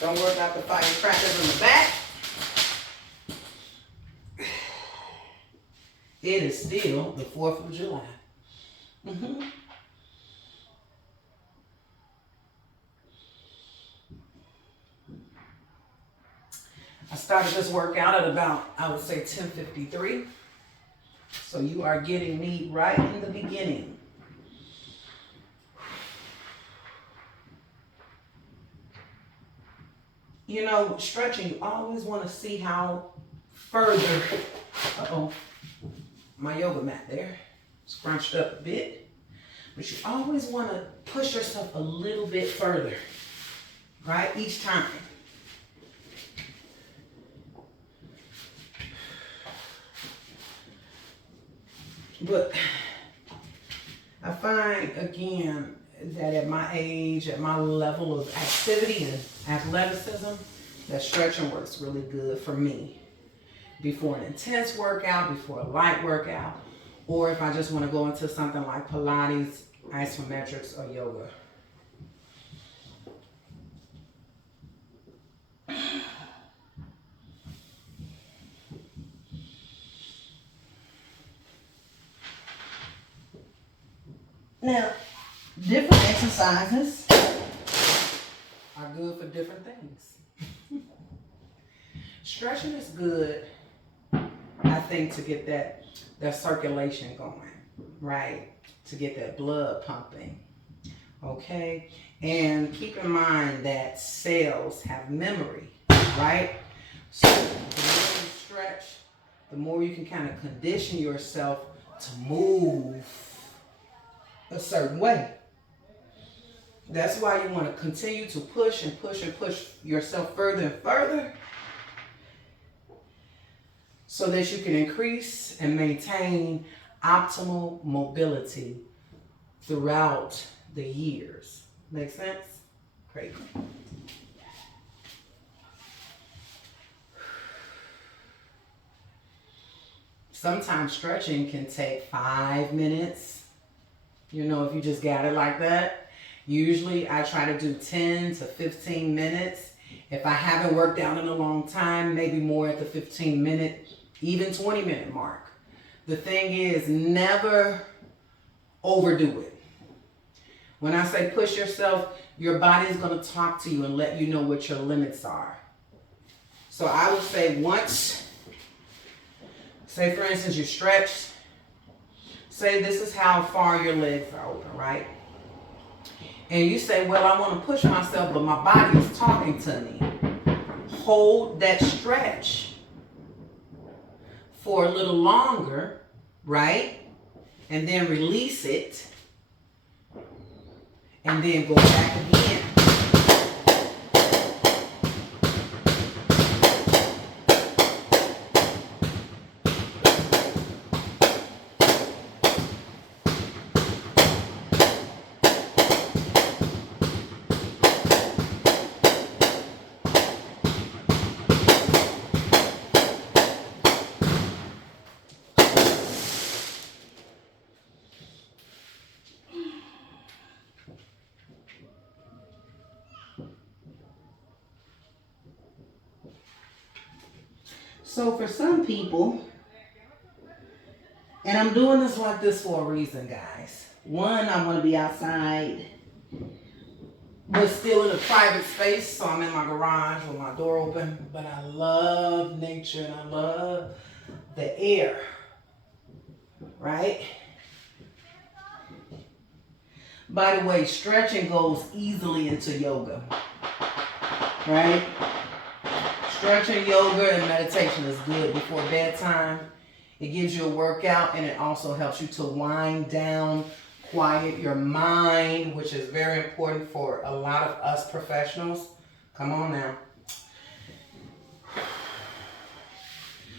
Don't worry about the firecrackers in the back. It is still the 4th of July. I started this workout at about, I would say, 10:53. So you are getting me right in the beginning. You know, stretching, you always want to see how further, my yoga mat there, scrunched up a bit. But you always want to push yourself a little bit further, right? Each time. But I find, again, that at my age, at my level of activity and athleticism, that stretching works really good for me. Before an intense workout, before a light workout, or if I just want to go into something like Pilates, isometrics, or yoga. Now, different exercises are good for different things. Stretching is good, I think, to get that circulation going, right? To get that blood pumping, okay? And keep in mind that cells have memory, right? So the more you stretch, the more you can kind of condition yourself to move a certain way. That's why you want to continue to push and push and push yourself further and further so that you can increase and maintain optimal mobility throughout the years. Make sense? Great. Sometimes stretching can take 5 minutes. You know, if you just got it like that. Usually I try to do 10 to 15 minutes. If I haven't worked out in a long time, maybe more at the 15-minute, even 20-minute mark. The thing is, never overdo it. When I say push yourself, your body is going to talk to you and let you know what your limits are. So I would say once, say for instance you stretched, say this is how far your legs are open, right? And you say, well, I want to push myself, but my body is talking to me. Hold that stretch for a little longer, right? And then release it. And then go back again. So for some people, and I'm doing this like this for a reason, guys. One, I want to be outside, but still in a private space. So I'm in my garage with my door open. But I love nature and I love the air, right? By the way, stretching goes easily into yoga, right? Stretching, yoga, and meditation is good before bedtime. It gives you a workout and it also helps you to wind down, quiet your mind, which is very important for a lot of us professionals. Come on now.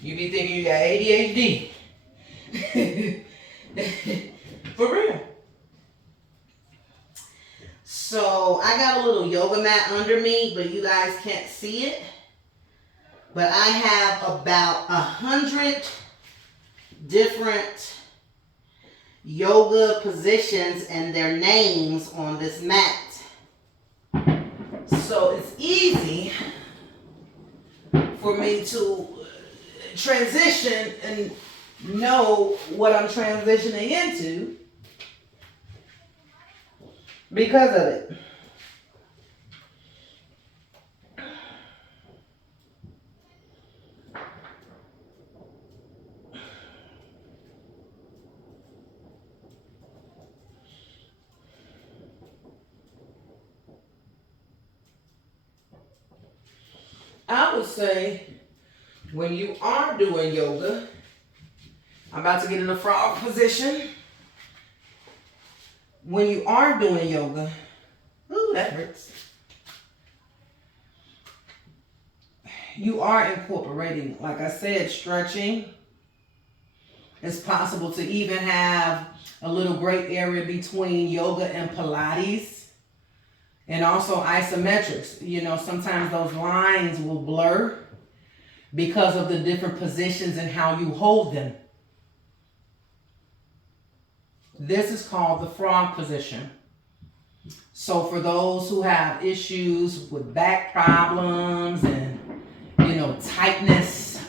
You be thinking you got ADHD. For real. So I got a little yoga mat under me, but you guys can't see it. But I have about 100 different yoga positions and their names on this mat. So it's easy for me to transition and know what I'm transitioning into because of it. I would say when you are doing yoga, I'm about to get in the frog position. When you are doing yoga, ooh, that hurts. You are incorporating, like I said, stretching. It's possible to even have a little gray area between yoga and Pilates. And also isometrics. You know, sometimes those lines will blur because of the different positions and how you hold them. This is called the frog position. So for those who have issues with back problems and, you know, tightness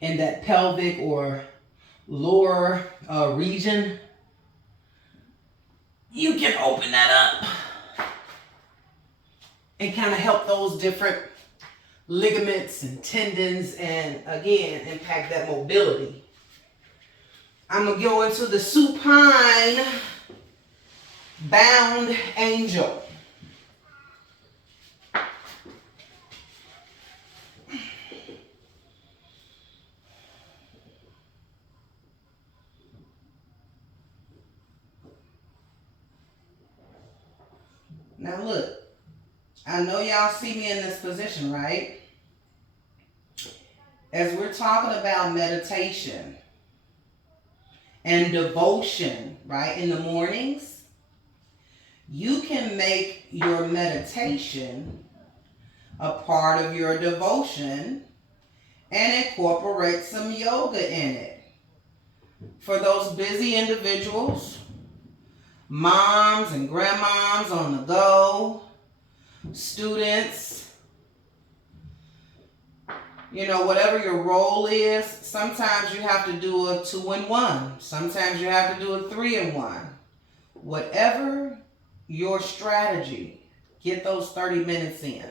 in that pelvic or lower region, you can open that up and kind of help those different ligaments and tendons and, again, impact that mobility. I'm going to go into the supine bound angel. Now look, I know y'all see me in this position, right? As we're talking about meditation and devotion, right, in the mornings, you can make your meditation a part of your devotion and incorporate some yoga in it. For those busy individuals, moms and grandmoms on the go, students, you know, whatever your role is, sometimes you have to do a 2-in-1. Sometimes you have to do a 3-in-1. Whatever your strategy, get those 30 minutes in.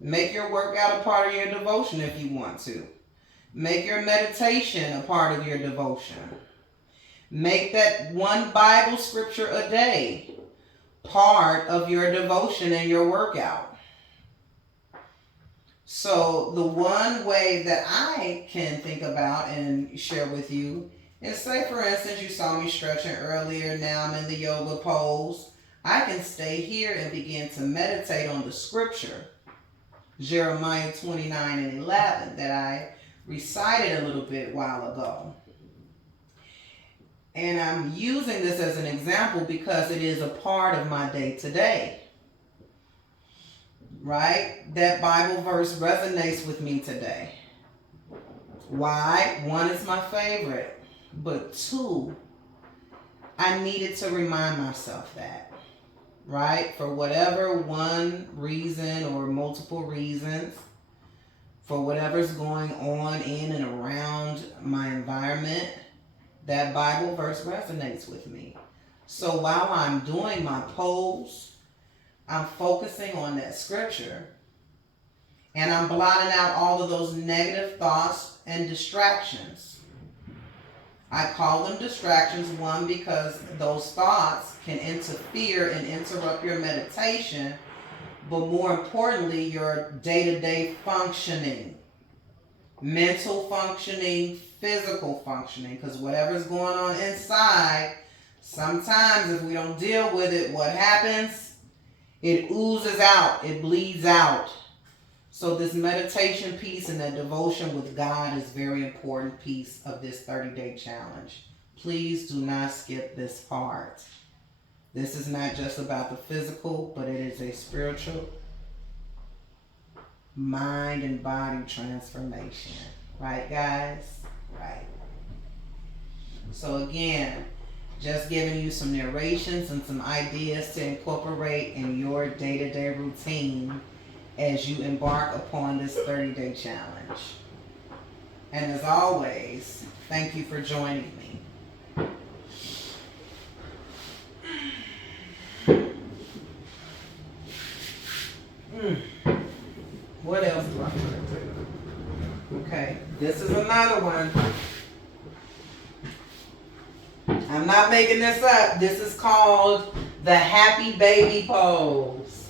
Make your workout a part of your devotion if you want to. Make your meditation a part of your devotion. Make that one Bible scripture a day part of your devotion and your workout. So the one way that I can think about and share with you is, say for instance, you saw me stretching earlier, now I'm in the yoga pose. I can stay here and begin to meditate on the scripture, Jeremiah 29:11, that I recited a little bit while ago. And I'm using this as an example because it is a part of my day-to-day. Right? That Bible verse resonates with me today. Why? 1, it's my favorite. But 2, I needed to remind myself that. Right? For whatever one reason or multiple reasons, for whatever's going on in and around my environment, that Bible verse resonates with me. So while I'm doing my pose, I'm focusing on that scripture, and I'm blotting out all of those negative thoughts and distractions. I call them distractions, 1, because those thoughts can interfere and interrupt your meditation, but more importantly, your day-to-day functioning, mental functioning, physical functioning, because whatever's going on inside, sometimes if we don't deal with it, what happens? It oozes out, it bleeds out. So this meditation piece and that devotion with God is a very important piece of this 30-day challenge. Please do not skip this part. This is not just about the physical, but it is a spiritual, mind and body transformation. Right, guys? Right. So again, Just giving you some narrations and some ideas to incorporate in your day-to-day routine as you embark upon this 30-day challenge. And as always, thank you for joining me. What else do I want to do? Okay, this is another one. I'm not making this up. This is called the happy baby pose.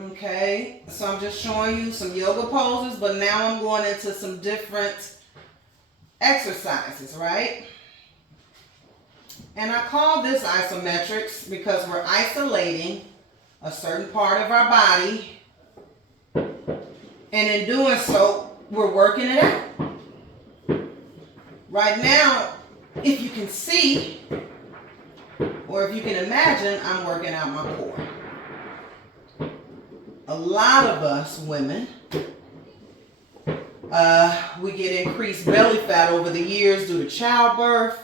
Okay, so I'm just showing you some yoga poses, but now I'm going into some different exercises, right? And I call this isometrics because we're isolating a certain part of our body, and in doing so, we're working it out. Right now, if you can see, or if you can imagine, I'm working out my core. A lot of us women, we get increased belly fat over the years due to childbirth,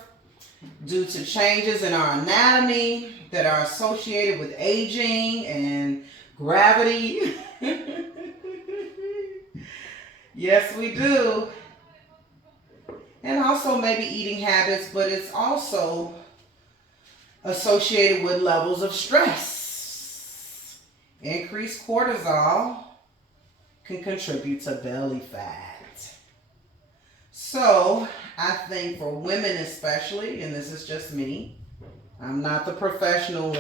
due to changes in our anatomy that are associated with aging and gravity. Yes, we do. And also maybe eating habits, but it's also associated with levels of stress. Increased cortisol can contribute to belly fat. So I think for women especially, and this is just me, I'm not the professional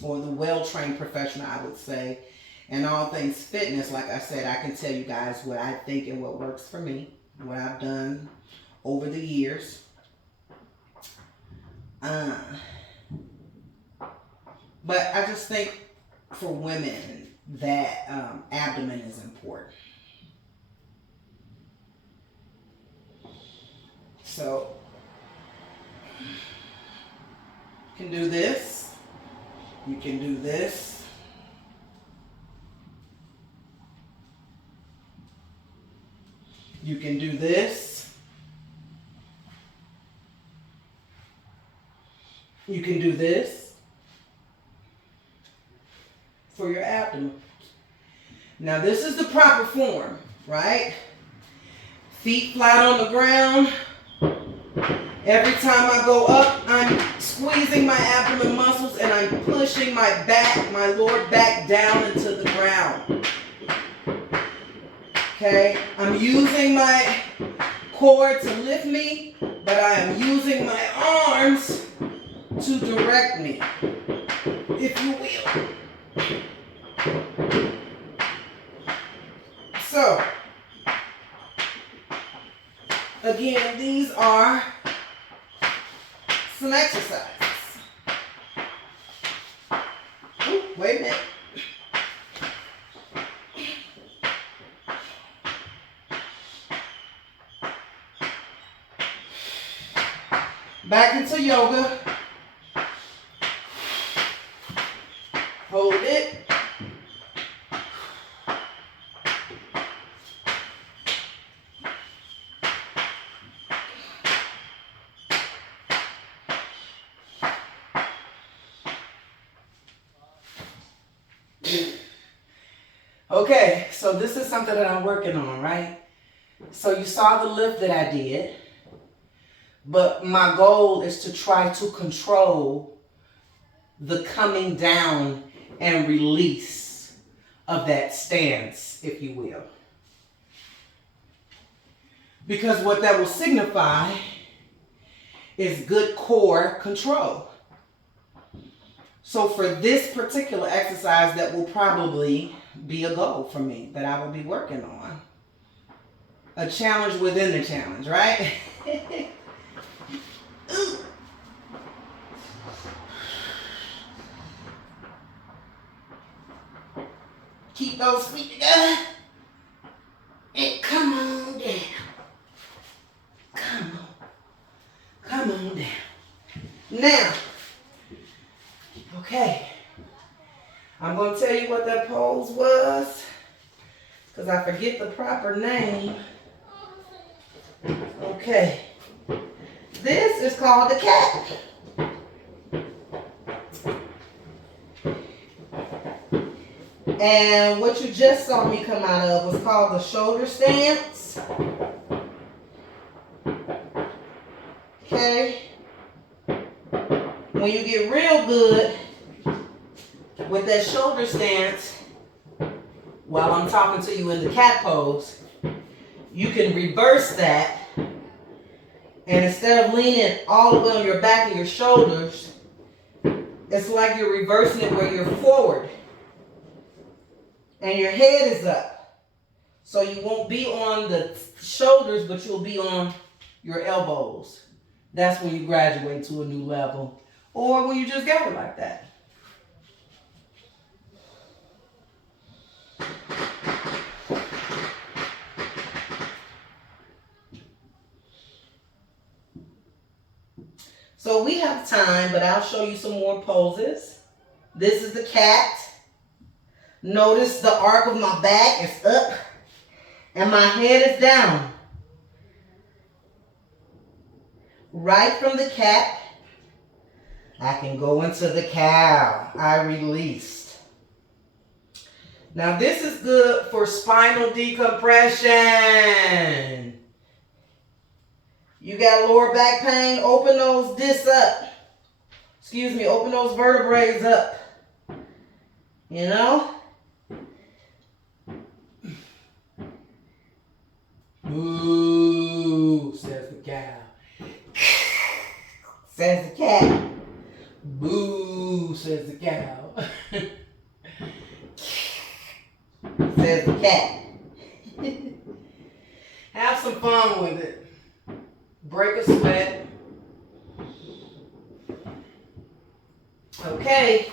or the well-trained professional, I would say, in all things fitness. Like I said, I can tell you guys what I think and what works for me, what I've done over the years. But I just think for women that abdomen is important. So you can do this. You can do this. You can do this. You can do this. For your abdomen. Now this is the proper form, right? Feet flat on the ground. Every time I go up, I'm squeezing my abdomen muscles and I'm pushing my back, my lower back down into the ground. Okay? I'm using my core to lift me, but I am using my arms to direct me, if you will. So, again, these are some exercises. Ooh, wait a minute. Back into yoga. Hold it. Okay, so this is something that I'm working on, right? So you saw the lift that I did, but my goal is to try to control the coming down and release of that stance, if you will. Because what that will signify is good core control. So for this particular exercise, that will probably be a goal for me that I will be working on. a challenge within the challenge, right? Keep those feet together. And come on down. Come on. Come on down. Now, okay. I'm going to tell you what that pose was, because I forget the proper name. Okay. This is called the cat. And what you just saw me come out of was called the shoulder stance. Okay. When you get real good with that shoulder stance, while I'm talking to you in the cat pose, you can reverse that. And instead of leaning all the way on your back and your shoulders, it's like you're reversing it where you're forward. And your head is up. So you won't be on the shoulders, but you'll be on your elbows. That's when you graduate to a new level. Or when you just got it like that. So we have time, but I'll show you some more poses. This is the cat. Notice the arc of my back is up and my head is down. Right from the cat, I can go into the cow. I released. Now this is good for spinal decompression. You got lower back pain, open those discs up. Open those vertebrae up. You know? Boo, says the cow. Says the cat. Boo, says the cow. Says the cat. Have some fun with it. Break a sweat. Okay.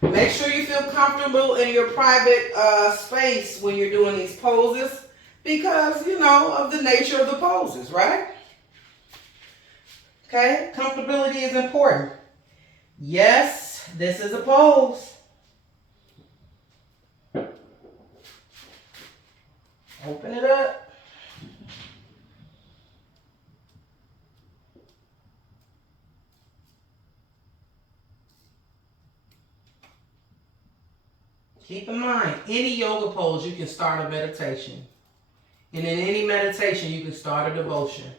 Make sure you feel comfortable in your private space when you're doing these poses, because, you know, of the nature of the poses, right? Okay, comfortability is important. Yes, this is a pose. Open it up. Keep in mind, any yoga pose, you can start a meditation. And in any meditation, you can start a devotion.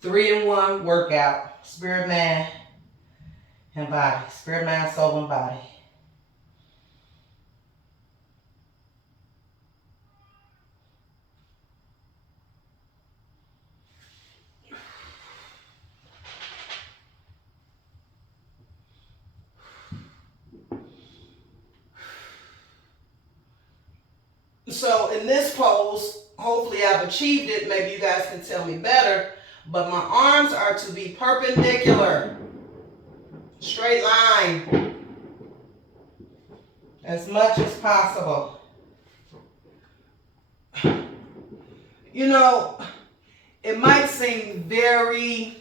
3-in-1 workout. Spirit, man, and body. Spirit, man, soul, and body. So in this pose, hopefully I've achieved it. Maybe you guys can tell me better. But my arms are to be perpendicular. Straight line. As much as possible. You know, it might seem very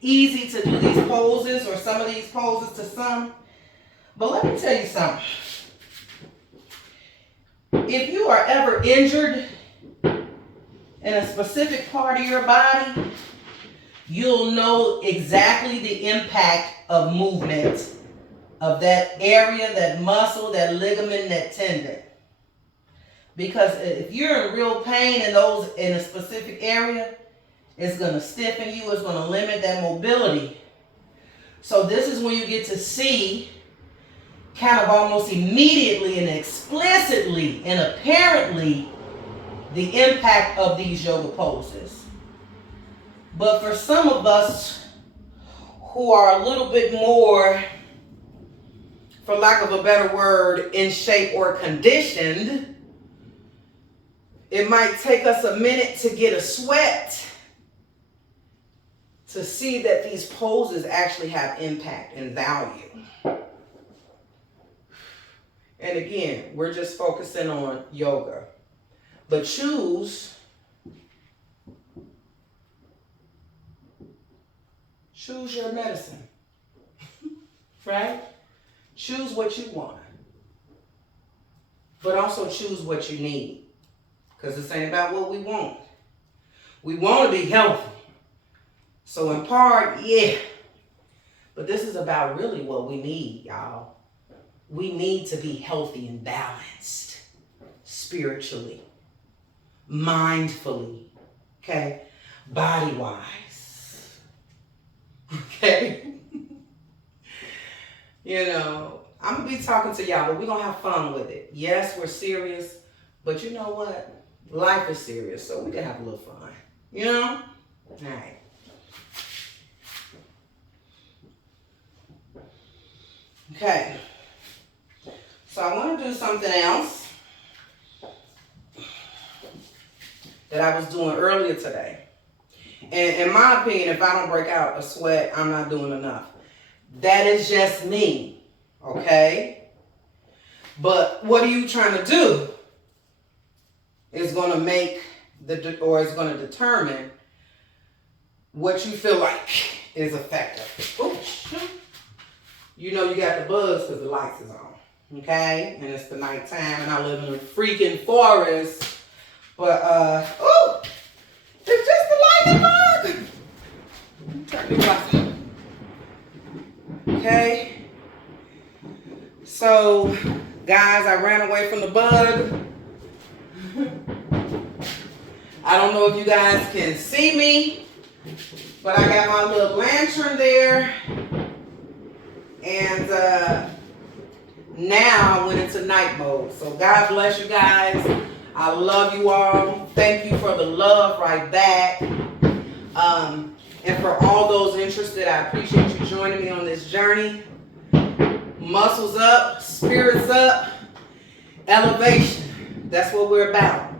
easy to do these poses, or some of these poses to some. But let me tell you something. If you are ever injured in a specific part of your body, you'll know exactly the impact of movement of that area, that muscle, that ligament, that tendon. Because if you're in real pain in a specific area, it's going to stiffen you, it's going to limit that mobility. So this is when you get to see kind of almost immediately and explicitly and apparently the impact of these yoga poses. But for some of us who are a little bit more, for lack of a better word, in shape or conditioned, It might take us a minute to get a sweat to see that these poses actually have impact and value. And again, we're just focusing on yoga. But choose your medicine, right? Choose what you want, but also choose what you need. Because this ain't about what we want. We want to be healthy. So in part, yeah. But this is about really what we need, y'all. We need to be healthy and balanced spiritually, mindfully, okay? Body-wise, okay? You know, I'm going to be talking to y'all, but we're going to have fun with it. Yes, we're serious, but you know what? Life is serious, so we can have a little fun, you know? All right. Okay. So I want to do something else that I was doing earlier today. And in my opinion, if I don't break out a sweat, I'm not doing enough. That is just me, okay? But what are you trying to do is going to make it's going to determine what you feel like is effective. Oops. You know you got the buzz because the lights is on, okay? And it's the nighttime and I live in a freaking forest. But, it's just the light and bug. Turn these lights on. Okay? So, guys, I ran away from the bug. I don't know if you guys can see me, but I got my little lantern there. And now I went into night mode. So God bless you guys. I love you all. Thank you for the love right back. And for all those interested, I appreciate you joining me on this journey. Muscles up, spirits up, elevation. That's what we're about.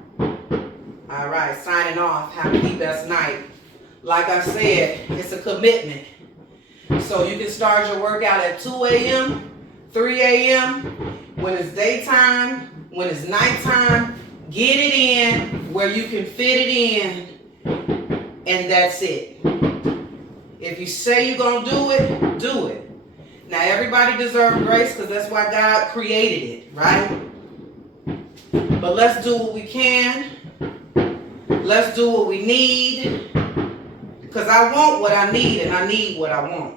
All right, signing off. Have the best night. Like I said, it's a commitment. So you can start your workout at 2 a.m., 3 a.m., when it's daytime, when it's nighttime. Get it in where you can fit it in, and that's it. If you say you're going to do it, do it. Now, everybody deserves grace because that's why God created it, right? But let's do what we can. Let's do what we need. Because I want what I need and I need what I want.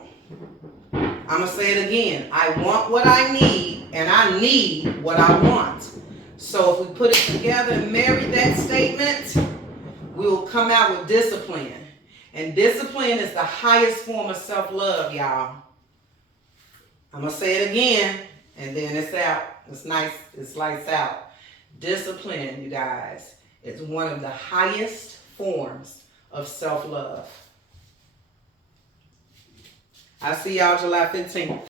I'm going to say it again. I want what I need and I need what I want. So if we put it together and marry that statement, we will come out with discipline. And discipline is the highest form of self-love, y'all. I'm going to say it again, and then it's out. It's nice. It's lights out. Discipline, you guys, is one of the highest forms of self-love. I'll see y'all July 15th.